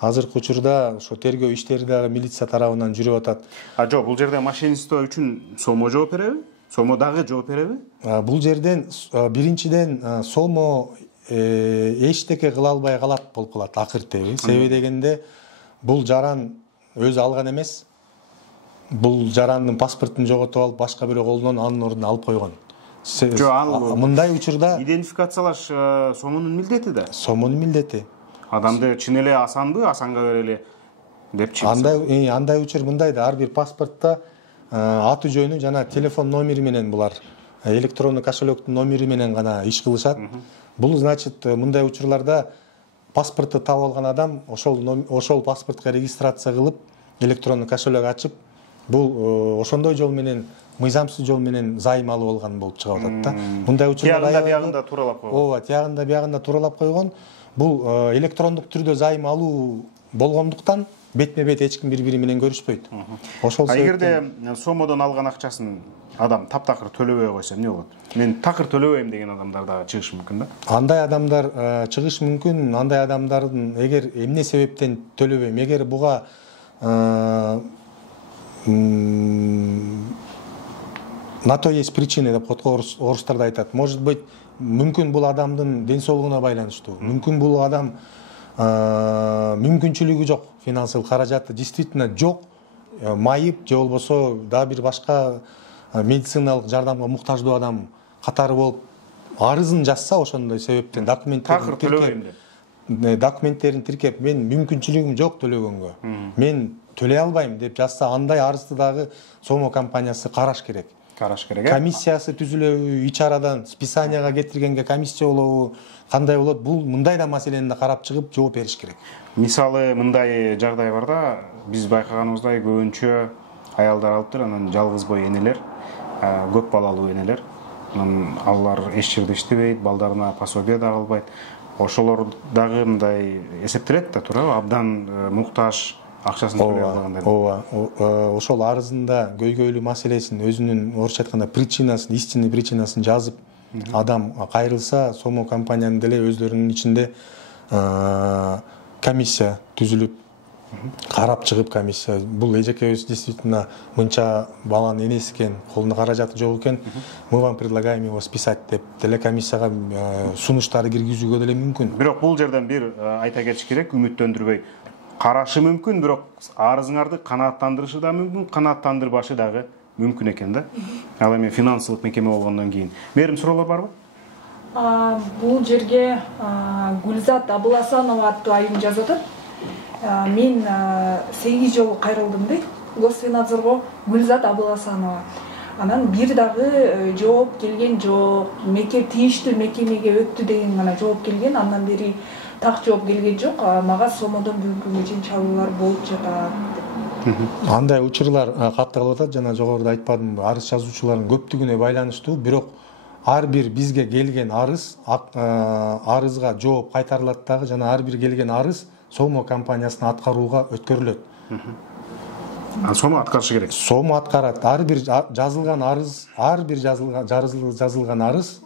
азыркы учурда ошо тергөө иштери дагы милиция тарабынан жүрүп атат. Жок, бул жерде мошенничество үчүн Сомо жооп береби? Сомо дагы жооп береби? Бул жерден биринчиден Сомо эчтеке кыла албай калат болуп калат акыртеби. Себеби дегенде бул жаран өзү алган эмес. Бул жарандын паспортун жоготуп алып, башка бирөө колунан анын ордуна алып койгон. Мындай учурда идентификациялаш Сомонун милдети да. Сомонун милдети. Адамды чын эле асанбы, асанга берели деп чыкса. Андай учур мындай да, ар бир паспортто аты жөнү жана телефон номери менен булар электрондук кошелектин номери менен гана иш кылышат. Бул значит мындай учурларда паспорту таап алган адам ошол паспортко регистрация кылып, электрондук кошелек ачып, бул ошондой жол менен, мыйзамсыз жол менен зайым алып алган болуп чыгып атат да. Мындай учурларда биягында туралап койгон. Ооба, тиягында биягында туралап койгон. Бул электрондук түрдө зайым алуу болгондуктан бетме-бет эч ким бири-бири менен көрүшпөйт. Ошол эгерде Сомодон алган акчасын адам таптакыр төлөбөй койсо эмне болот? Мен такыр төлөбөйм деген адамдар да чыгышы мүмкүн да. Андай адамдар чыгышы мүмкүн. Андай адамдардын эгер эмне себептен төлөбөйм, эгер буга на то есть причины деп орустарда айтат. Может быть, мүмкүн бул адамдын ден соолугуна байланыштуу, мүмкүн бул адам мүмкүнчүлүгү жок, финансылык каражаты действительно жок, майып же болбосо дагы бир башка медициналык жардамга муктаждуу адам катары болуп арызын жазса, ошондой себептен документтерин тиркеп мен мүмкүнчүлүгүм жок төлөгөнгө, мен төлөй албайм деп жазса, андай арызды дагы Сомо компаниясы караш керек. Комиссиясы түзүлөбү, ич арадан списанияга кетиргенге комиссия болобу, кандай болот, бул мындай да маселени да карап чыгып жооп бериш керек. Мисалы мындай жагдай бар да, биз байкаганыбыздай көбүнчө аялдар алыптыр, анан жалгыз бой энелер, көп балалуу энелер. Алар эч жерде иштебейт, балдарына пособие да албайт. Ошолор дагы мындай эсептелет да, туурабы? Абдан муктаж, акчасын төлөй албагандай. Ооба, ошол арызында көйгөйлүү маселесин, өзүнүн орусча айтканда причинасын, истинный причинасын жазып, адам кайрылса, Сомо компаниянын деле өздөрүнүн ичинде комиссия түзүлүп, карап чыгып комиссия, бул эжекебиз действительно мынча баланын энеси экен, колунда каражаты жок экен, мы вам предлагаем его списать деп деле комиссияга сунуштарды киргизүүгө деле мүмкүн. Бирок бул жерден бир айта кетиш керек, үмүттөндүрбөй. Карашы мүмкүн, бирок арызыңарды канааттандырышы да мүмкүн, канааттандырбашы дагы мүмкүн экен да. Ал эми финансылык мекеме болгондон кийин. Мээрим суроолор барбы? Бул жерге Гүлзат Абыласанова аттуу айым жазып атат. Мен 8 жолу кайрылдым дейт Госфинадзорго, Гүлзат Абыласанова. Анан бир дагы жооп келген жок, тийиштүү мекемеге өттү деген гана жооп келген, андан бери так жооп келген жок. Мага Сомодон бүгүнкү чейин чалуулар болуп жатат. Андай учурлар катталып атат, жана жогоруда айтпадымбы, арыз жазуучулардын көптүгүнө байланыштуу, бирок ар бир бизге келген арызга жооп кайтарылат дагы, жана ар бир келген арыз Сомо компаниясына аткарууга өткөрүлөт. Сомо аткарышы керек. Сомо аткарат. Ар бир жазылган арыз, жазылган арыз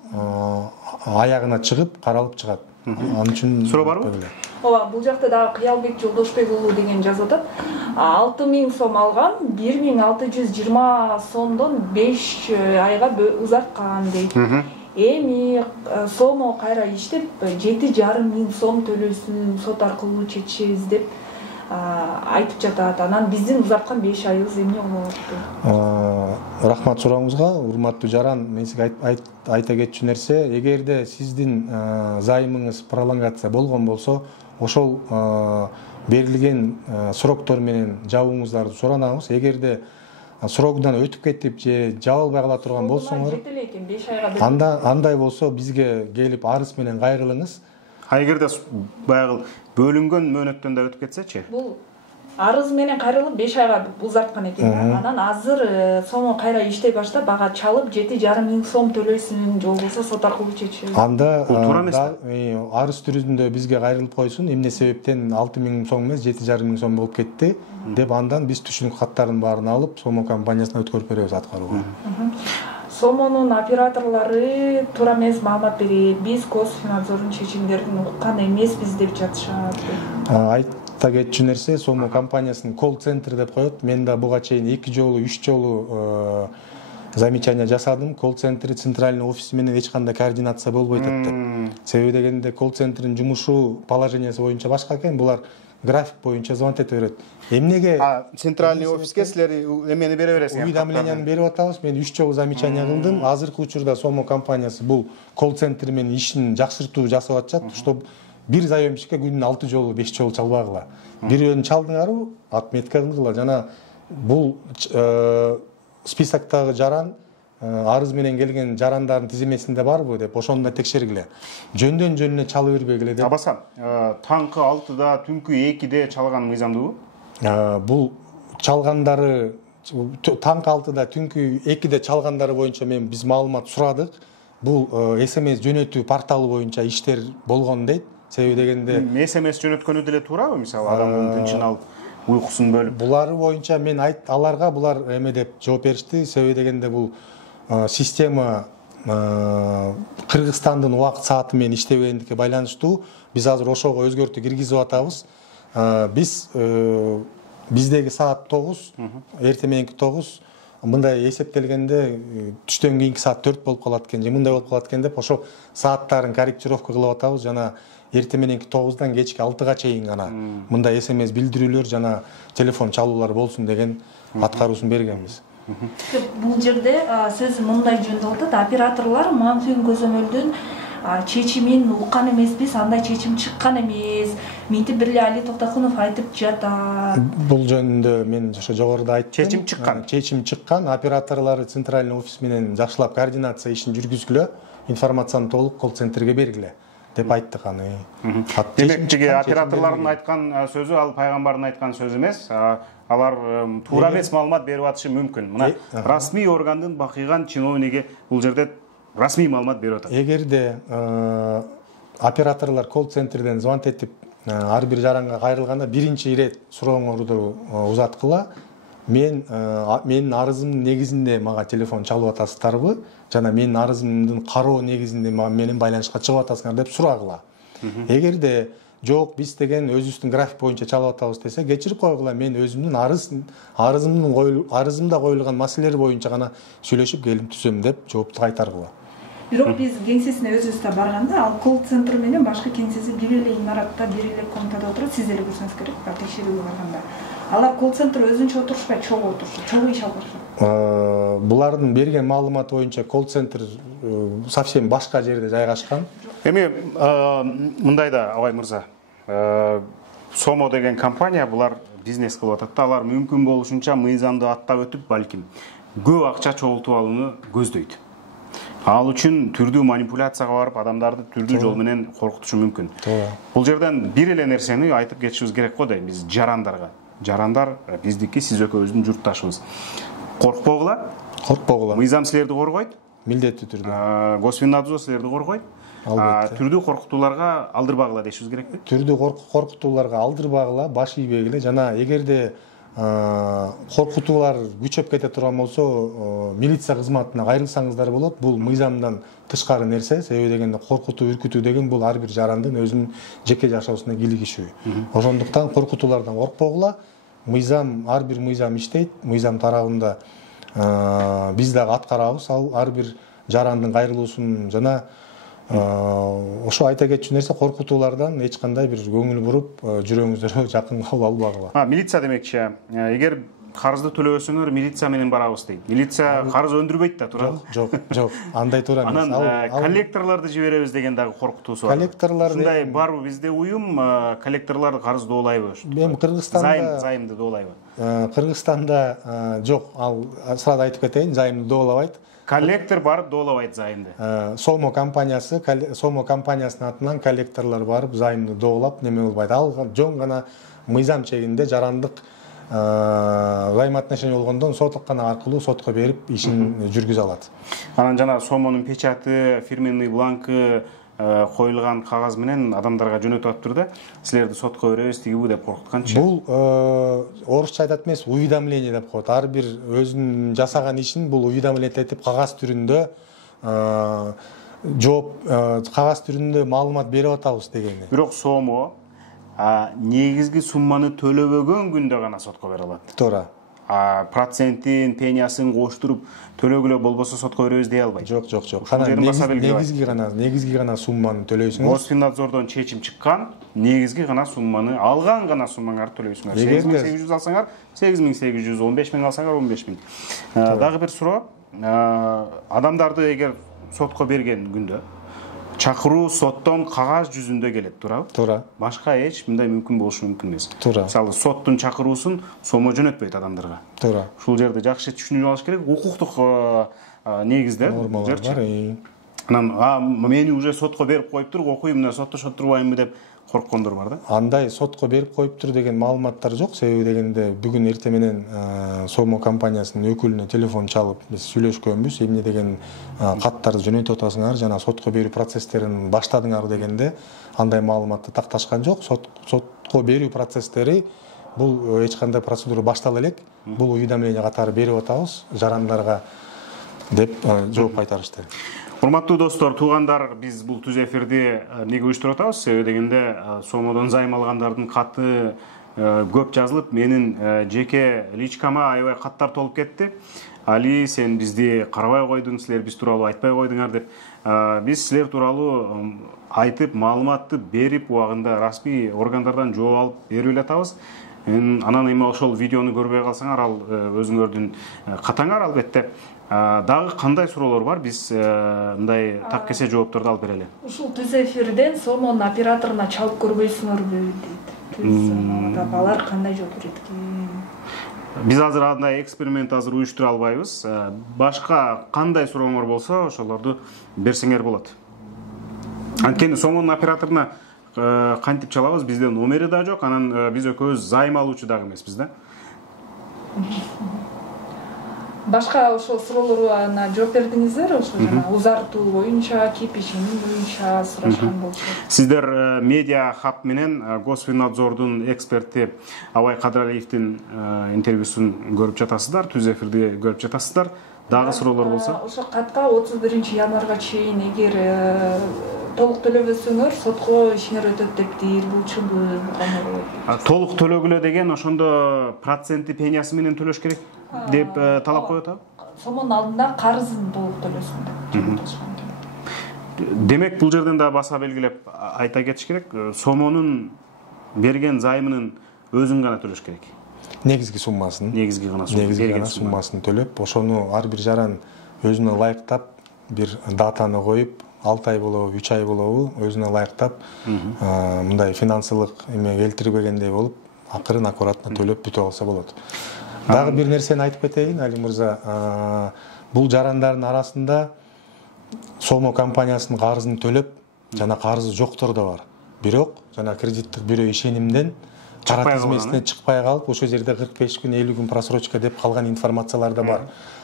аягына чыгып, каралып чыгат. Анын үчүн суроо барбы? Ооба, бул жакта дагы Кыялбек Жолдошбек уулу деген жазып атат. 6000 сом алган, 1620 сомдон 5 айга узарткан дейт. Эми Сомо кайра иштеп 7,5 сом төлөсүн сот аркылуу чечебиз деп айтып жатат. Анан биздин узарткан 5 айыбыз эмне болот? Рахмат сурооңузга, урматтуу жаран. Мен сизге айта кетчү нерсе, эгерде сиздин займыңыз пролонгация болгон болсо, ошол берилген сроктор менен жабууңуздарды суранабыз. Эгерде срогунан өтүп кетип же жаба албай кала турган болсоңор, андай болсо бизге келип арыз менен кайрылыңыз. Эгерде баягы бөлүнгөн мөөнөттөн да өтүп кетсечи? Бул арыз менен кайрылып 5 айга узарткан экен. Анан азыр Сомо кайра иштей баштап, бага чалып 7,5 сом төлөйсүн, же болбосо сот аркылуу чечебиз. Анда арыз түрүндө бизге кайрылып койсун, эмне себептен 6000 сом эмес 7,5 сом болуп кетти деп, андан биз түшүнүк каттарын баарын алып Сомо компаниясына өткөрүп беребиз аткарууга. Сомонун операторлору туура эмес маалымат берет. Биз Госфинадзордун чечимдерин уккан эмеспиз деп жатышат. Айта кетчү нерсе, Сомо компаниясынын колл-центри деп коет. Мен да буга чейин 2 жолу, 3 жолу замечание жасадым. Колл-центри центральный офиси менен эч кандай координация болбойт деп. Себеби дегенде колл-центрдин жумушу положениясы боюнча башка экен. Булар график боюнча звонок эте берет. Эмнеге центральный офиске силер эмени бере бересиңер? Уведомленияны берип атабыз. Мен 3 жолу замечание кылдым. Азыркы учурда Сомо компаниясы бул колл-центр менен ишин жакшыртуу жасап атышат, чтобы бир заемщикке күнүнө 6 жолу, 5 жолу чалбагыла. Бирөөнү чалдыңарбы, отметка кылгыла. Жана бул списоктогу жаран арыз менен келген жарандардын тизимесинде барбы деп ошону да текшергиле. Жөндөн жөнүнө чалып бербегиле деп. Абасан, таңкы 6-да, түнкү 2-де чалган мыйзамдуу? Бул чалгандары таңкы 6-да, түнкү 2-де чалгандары боюнча биз маалымат сурадык. Бул SMS жөнөтүү порталы боюнча иштер болгон дейт. Себеби дегенде SMS жөнөткөнү деле туурабы? Мисалы адамдын тынчын алып, уйкусун бөлүп. Булары боюнча мен аларга булар эме деп жооп беришти. Себеби дегенде бул система Кыргызстандын убакыт сааты менен иштебегендикке байланыштуу. Биз азыр ошого өзгөртүү киргизип атабыз. Биздеги саат 9, эртең мененки 9, мындай эсептелгенде түштөн кийинки саат 4 болуп калат экен же мындай болуп калат экен деп ошо сааттарын корректировка кылып атабыз жана эртең мененки 9-дан кечки 6-га чейин гана мындай СМС билдирүүлөр жана телефон чалуулар болсун деген аткаруусун бергенбиз. Бул жерде сөз мындай жөндөп атат, операторлор мамфин көзөмөлдүн чечимин уккан эмеспиз, андай чечим чыккан эмес. Минтип бир эле Али Токтокунов айтып жатат. Бул жөнүндө мен ошо жогоруда айттым. Чечим чыккан. Чечим чыккан. Операторлор центральный офис менен жакшылап координация ишин жүргүзгүлө, информацияны толук колл-центрге бергиле деп айттык аны. Демек, жеге операторлордун айткан сөзү ал пайгамбардын айткан сөзү эмес. Алар туура эмес маалымат берип атышы мүмкүн. Мына расмий органдын бакыйган чиновниги бул жерде расмий маалымат берип атат. Эгерде операторлор колл-центрден звонок этип ар бир жаранга кайрылганда биринчи ирет сурооңорду узаткыла, менин арызымдын негизинде мага телефон чалып атасыздарбы жана менин арызымдын кароо негизинде менен байланышка чыгып атасыңар деп сурагыла. Эгерде жок, биз деген өзүбүздүн график боюнча чалып атабыз десе, кечирип койгула, мен өзүмдүн арызымда коюлган маселелер боюнча гана сүйлөшүп келим түзөм деп жоопту кайтаргыла. Бирок биз кеңсесине өзүбүз да барганда, ал колл-центр менен башка кеңсеси бир эле имаратта, бир эле комнатада отурат, сиз эле көрсөңүз керек, текшерүүгө барганда. Алар колл-центр өзүнчө отурушпайт, чогуу отурушат, чогуу иш алып барышат. Булардын берген маалыматы боюнча колл-центр совсем башка жерде жайгашкан. Эми мындай да, Абай мырза, Сомо деген компания булар бизнес кылып атат да, алар мүмкүн болушунча мыйзамды аттап өтүп, балким көп акча чогултуп алууну көздөйт. Ал үчүн түрдүү манипуляцияга барып, адамдарды түрдүү жол менен коркутушу мүмкүн. Бул жерден бир эле нерсени айтып кетишибиз керек го дейм, биз жарандарга. Жарандар биздики, сиз экөөбүздүн журтташыбыз. Коркпогула. Коркпогула. Мыйзам силерди коргойт. Милдеттүү түрдө. Госфинадзор силерди коргойт. Түрдүү коркутууларга алдырбагыла дешибиз керекпи? Түрдүү коркутууларга алдырбагыла, баш ийбегиле жана эгерде коркутуулар күчөп кете турган болсо, милиция кызматына кайрылсаңыздар болот. Бул мыйзамдан тышкары нерсе, себеби дегенде коркутуу, үркүтүү деген бул ар бир жарандын өзүнүн жеке жашоосуна кийлигишүү. Ошондуктан коркутуулардан коркпогула. Мыйзам, ар бир мыйзам иштейт. Мыйзам тарабында биз дагы аткарабыз. Ал ар бир жарандын кайрылуусун жана ошо айта кетчү нерсе, коркутуулардан эч кандай бир көңүл буруп, жүрөгүңүздөргө жакын калып албагыла. Милиция демекчи, эгер карызды төлөбөсөңөр милиция менен барабыз дейт. Милиция карыз өндүрбөйт да, туурабы? Жок, андай туура эмес. Анан коллекторлорду жиберебиз деген дагы коркутуусу бар. Коллекторлор ушундай барбы бизде уюм, коллекторлорду карыз доолайбы? Мен Кыргызстанда займды доолайбы? Кыргызстанда жок, ал сразу айтып кетейин, займды доолабайт. Коллектор барып доолабайт займды. Сомо компаниясынын атынан коллекторлор барып займды доолап неме кылбайт. Ал жөн гана мыйзам чегинде жарандык взаимоотношение болгондон соттуккана аркылуу сотко берип ишин жүргүзө алат. Анан жана Сомонун печаты, фирменный бланкы коюлган кагаз менен адамдарга жөнөтүп атыптыр да. Силерди сотко беребиз, тигибу деп коркутканчы. Бул орусча айтат эмес, уведомление деп коет. Ар бир өзүнүн жасаган ишин бул уведомление этип кагаз түрүндө жооп, кагаз түрүндө маалымат берип атабыз дегени. Бирок Сомо негизги сумманы төлөбөгөн күндө гана сотко бере алат. Туура. Процентин, пениясын коштуруп төлөгүлө болбосо сотко беребиз дей албайт. Жок. Негизги гана сумманы төлөйсүңөр. Госфинадзордон чечим чыккан, негизги гана сумманы, алган гана суммаңарды төлөйсүңөр. 8800 алсаңар, 8800, 15000 алсаңар, 15000. Дагы бир суроо, адамдарды эгер сотко берген күндө чакыруу соттон кагаз жүзүндө келет, туурабы? Туура. Башка эч мындай мүмкүн болушу мүмкүн эмес. Туура. Мисалы, соттун чакыруусун Сомо жөнөтпөйт адамдарга. Туура. Ушул жерде жакшы түшүнүп алыш керек. Укуктук негизде нормалар бар. Анан мени уже сотко берип коюптур, окуйм, мына соттошо турбаймынбы деп корккондор бар да. Андай сотко берип коюптур деген маалыматтар жок. Себеби дегенде бүгүн эртең менен Сомо компаниясынын өкүлүнө телефон чалып биз сүйлөшкөнбүз. Эмне деген каттарды жөнөтүп атасыңар жана сотко берүү процесстерин баштадыңар дегенде андай маалыматты такташкан жок. Сотко берүү процесстери бул эч кандай процедура баштала элек. Бул уведомление катары берип атабыз жарандарга деп жооп кайтарышты. Урматтуу достор, туугандар, биз бул түз эфирди эмнеге уюштуруп атабыз? Себеби дегенде Сомодон займ алгандардын каты көп жазылып, менин жеке личкама аябай каттар толуп кетти. Али, сен бизди карабай койдуң, силер биз тууралуу айтпай койдуңар деп. Биз силер тууралуу айтып, маалыматты берип, убагында расмий органдардан жооп алып берип эле атабыз. Анан эми ошол видеону көрбөй калсаңар, ал өзүңөрдүн катаңар албетте. Дагы кандай суроолор бар? Биз мындай так кесе жоопторду алып берели. Ушул түз эфирден Сомонун операторуна чалып көрбөйсүңөрбү дейт. Түз алар кандай жооп берет экен? Биз азыр андай эксперимент уюштура албайбыз. Башка кандай сурооңор болсо, ошолорду берсеңер болот. Анткени Сомонун операторуна кантип чалабыз? Бизде номери да жок, анан биз экөөбүз займ алуучу дагы эмеспиз да. Башка ошол суроолорго жооп бердиңиздер, ошо жана узартуу боюнча, кепишинин боюнча сурашкан болчу. Сиздер Медиа Хаб менен Госфинадзордун эксперти Абай Кадыралиевдин интервьюсун көрүп жатасыздар, түз эфирди көрүп жатасыздар. Дагы суроолор болсо? Ошо катка 31 январга чейин эгер толук төлөбөсөңөр сотко ишиңер өтөт деп буйрулчубуз. Толук төлөгүлө деген ошондо проценти пениясы менен төлөш керек деп талап коюп атабы? Сомонун алдында карызын толук төлөсүн деп. Демек, бул жерден да баса белгилеп айта кетиш керек, Сомонун берген займынын өзүн гана төлөш керек. Негизги суммасын төлөп, ошону ар бир жаран өзүнө ылайыктап, бир датаны коюп, 6 ай болобу, 3 ай болобу, өзүнө ылайыктап, мындай финансылык эме келтирбегендей болуп, акырын аккуратно төлөп бүтүп алса болот. Дагы бир нерсени айтып кетейин, Али мырза, бул жарандардын арасында Сомо компаниясынын карызын төлөп, жана карызы жоктор да бар. Бирок, жана кредиттик бирөө ишенимден кара тизмесине чыкпай калып, ошол жерде 45 күн, 50 күн просрочка деп калган информациялар да бар.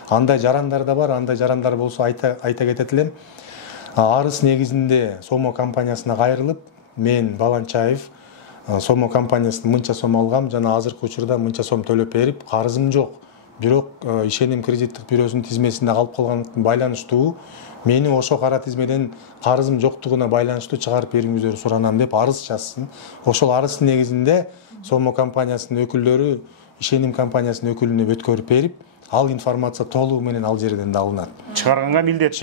Андай жарандар да бар, андай жарандар болсо айта кетет элем. Арыз негизинде Сомо компаниясына кайрылып, мен Баланчаев Сомо компаниясынан мынча сом алгам, жана азыркы учурда мынча сом төлөп берип, карызым жок. Бирок ишеним кредиттик бирөөсүнүн тизмесинде калып калгандыктан байланыштуу мени ошо кара тизмеден карызым жоктугуна байланыштуу чыгарып бериңиздерди суранам деп арыз жазсын. Ошол арыздын негизинде Сомо компаниясынын өкүлдөрү ишеним компаниясынын өкүлүнө өткөрүп берип, ал информация толугу менен ал жерден да алынат. Чыгарганга милдеттүү.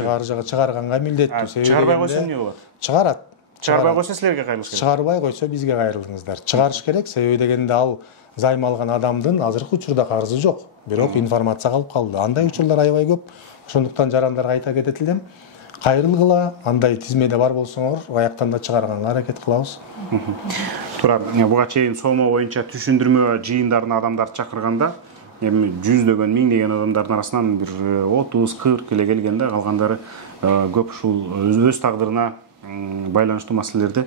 Чыгарганга милдеттүү. Чыгарбай койсо эмне болот? Чыгарат. Чыгарбай койсо силерге кайрылыш керек. Чыгарбай койсо бизге кайрылыңыздар. Чыгарыш керек, себеби дегенде ал займ алган адамдын азыркы учурда карызы жок, бирок информация калып калды. Андай учурлар аябай көп. Ошондуктан жарандарга айта кетет элем, кайрылгыла, андай тизмеде бар болсоңор, аяктан да чыгарганга аракет кылабыз. Туура, буга чейин Сомо боюнча түшүндүрмө жыйындарына адамдар чакырганда, эми жүздөгөн, миңдеген адамдардын арасынан бир 30-40 эле келген да, калгандары көп ушул өз тагдырына байланыштуу маселелерде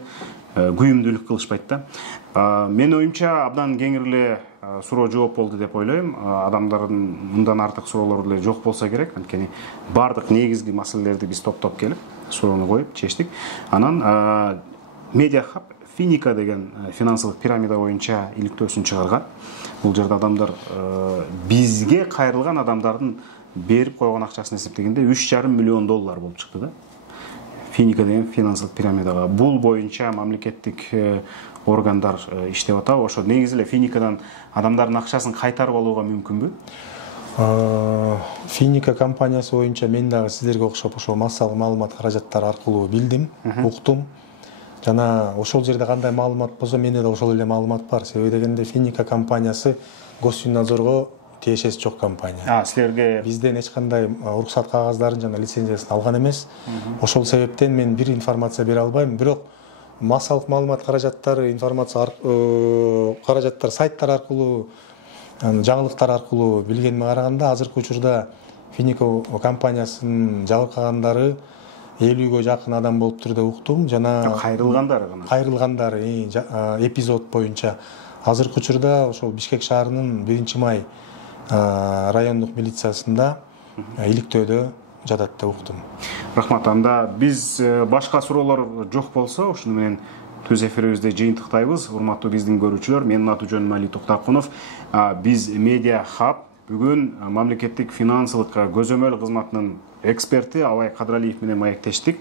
күйүмдүүлүк кылышпайт да. Менин оюмча абдан кеңир эле суроо жооп болду деп ойлойм. Адамдардын мындан артык суроолору эле жок болсо керек, анткени бардык негизги маселелерди биз топтоп келип, суроону коюп чечтик. Анан Медиа Хаб Финика деген финансылык пирамида боюнча иликтөөсүн чыгарган. Бул жерде адамдар бизге кайрылган адамдардын берип койгон акчасын эсептегенде $3,5 миллион болуп чыкты да. Финика деген финансылык пирамидага. Бул боюнча мамлекеттик органдар иштеп атабы. Ошо негизи эле Финикадан адамдардын акчасын кайтарып алууга мүмкүнбү? Финика компаниясы боюнча мен дагы сиздерге окшоп ошол массалык маалымат каражаттары аркылуу билдим, уктум. Жана ошол жерде кандай маалымат болсо, менде да ошол эле маалымат бар. Себеби дегенде Финика компаниясы Госфинадзорго тиешеси жок компания. Силерге бизден эч кандай уруксат кагаздарын жана лицензиясын алган эмес. Ошол себептен мен бир информация бере албайм, бирок массалык маалымат каражаттары, информация каражаттар сайттар аркылуу, жаңылыктар аркылуу билгениме караганда, азыркы учурда Финика компаниясынын жабыркагандары 50-гө жакын адам болуптур деп уктум. Жана кайрылгандары эпизод боюнча азыркы учурда ошол Бишкек шаарынын 1-май райондук милициясында иликтөөдө жатат деп уктум. Рахмат. Анда биз башка суроолор жок болсо, ушуну менен түз эфирибизди жыйынтыктайбыз. Урматтуу биздин көрүүчүлөр, менин аты-жөнүм Али Токтакунов. Биз Медиа Хаб бүгүн мамлекеттик финансылык көзөмөл кызматынын эксперти Абай Кадыралиев менен маектештик.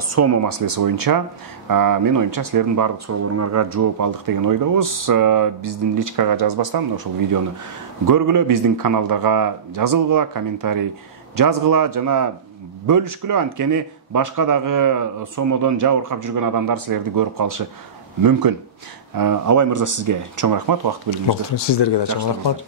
Сомо маселеси боюнча мен оюмча силердин баардык суроолоруңарга жооп алдык деген ойдобуз. Биздин личкага жазбастан ошол видеону көргүлө, биздин каналдага жазылгыла, комментарий жазгыла жана бөлүшкүлө, анткени башка дагы сомодон жабыркап жүргөн адамдар силерди көрүп калышы мүмкүн. Абай мырза, сизге чоң рахмат убакыт бөлгөнүңүзгө. Сиздерге да чоң рахмат.